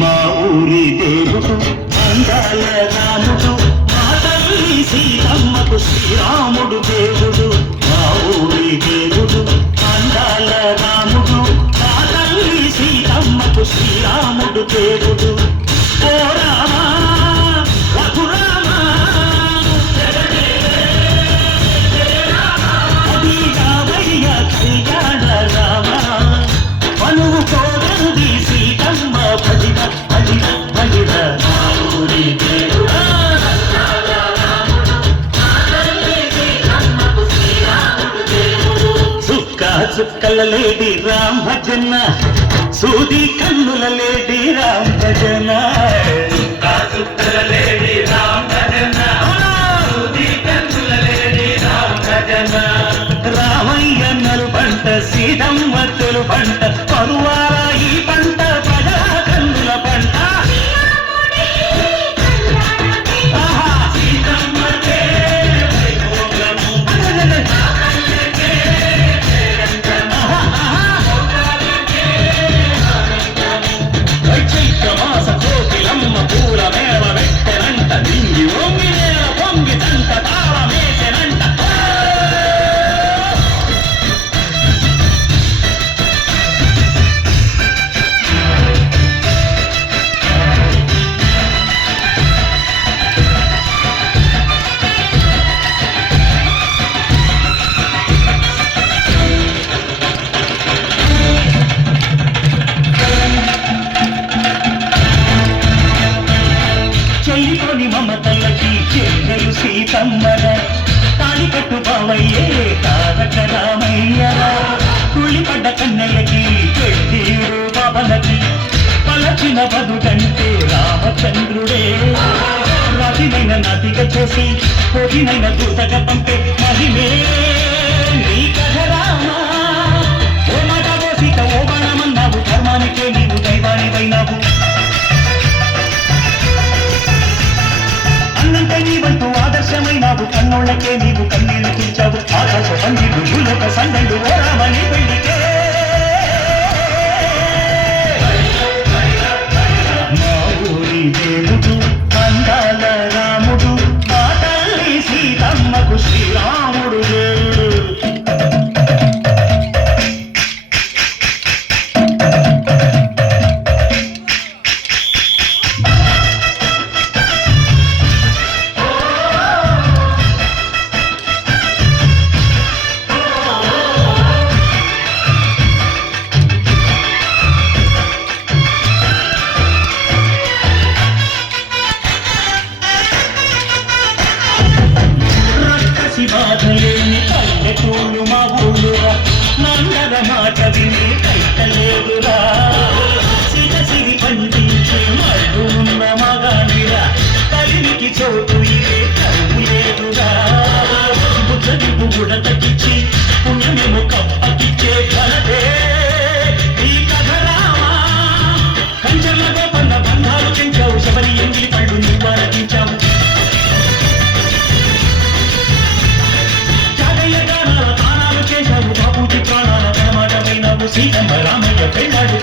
మా ఊరి దేవుడు అందాల రాముడు, మా తల్లి సీతమ్మకు శ్రీరాముడు దేవుడు. మా ఊరి దేవుడు అందాల రాముడు, మా తల్లి సీతమ్మకు శ్రీరాముడు దేవుడు. ఓ రామా రఘురామా అది రామయ్య కళ్యాణ రామా, మనువు కోరంది సీతమ్మ భజిన భజిన భజిన. మా ఊరి దేవుడా చుక్క చుక్కల లేడి రామ్ భజన, సూది కన్నుల లేడి రామ్ భజన. చుక్క చుక్కల లేడి రామ్ భజన, సూది కన్నుల లేడి రామ్ భజన. రామయ్య నలు పంట సీతమ్మ తొలు పంట, పరువాల ఈ పంట ప్రజల కన్నుల పంట. చైత్రమాస కోకిలమ్మ పూల మేళ వెట్టెనంట, నింగి ఒంగి నేల పొంగి తంట తాళమేసెనంట. చెల్లికొని మమతలకి చెల్లెలు సీతమ్మర, తాళి కట్టు బావయ్యే తారక రామయ్యర. కూలిపడ్డ కన్నెలకి పెళ్ళిడు పవనకి, పలచిన బదుకంటే రామచంద్రుడే. రాజునైన నదిగా చేసి పొడినైన దూతగా పంపే మహిమే నీ కథ రామా. ఓ మాట ఓ సీత ఓ బాణమన్నావు, ధర్మానికే నీవు దైవానివైనావు. అన్నంటే నీవంటూ ఆదర్శమైనావు, కన్నోళ్ళకే నీవు కన్నీళ్లు తీర్చావు. ఆకాశ పండిలు భూలోక సందళ్ళు ఓ రామని పెళ్లికే. మా ఊరి దేవుడు అందాల రాముడు, మా తల్లి సీతమ్మకు శ్రీరాముడు దేవుడు. బాధలేని పల్లెటూళ్ళు మా ఊళ్ళురా, నందల మాట విని కైతలేదురా. సిగసిరి పండించే మడున్న మగానిరా, తల్లికి చోటు ఇదే కరువు లేదురా. బుద్ధని బుగుడ తగ్గించి పుణ్యమేమో కప్పకిచ్చే ఘనతే ఈ కథ రామా. కంచెల గోపన్న బంధాలు పెంచావు, శబరి ఎంగిలి పళ్ళు నువ్వు ఆరగించావు. బాబూజీ ప్రాణాల ప్రమాదమైనవు, సీతమ్మ రామయ్య పెళ్ళాడు